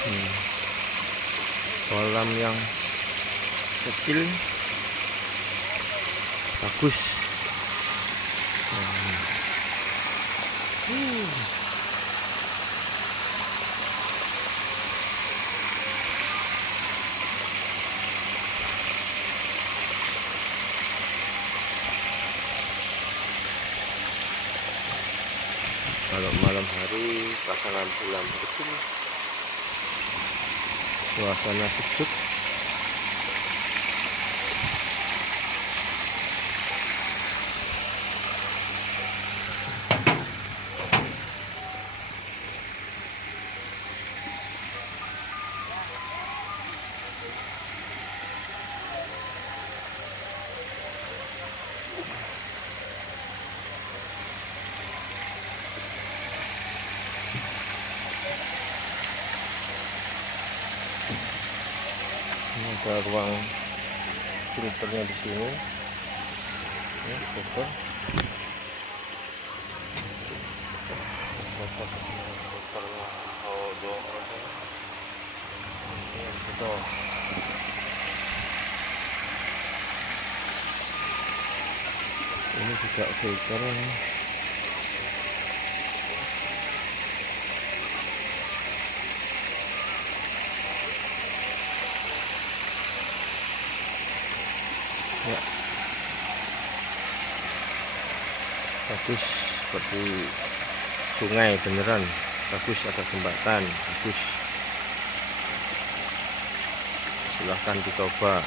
Hmm, kolam yang kecil bagus. Kalau malam hari pasang lampu-lampu kecil, suasana sejuk. Ini ada ruang filternya di sini. Ya, filter. Filternya ini juga filter. Ya, bagus seperti sungai beneran. Bagus, ada jembatan, bagus. Silahkan dicoba.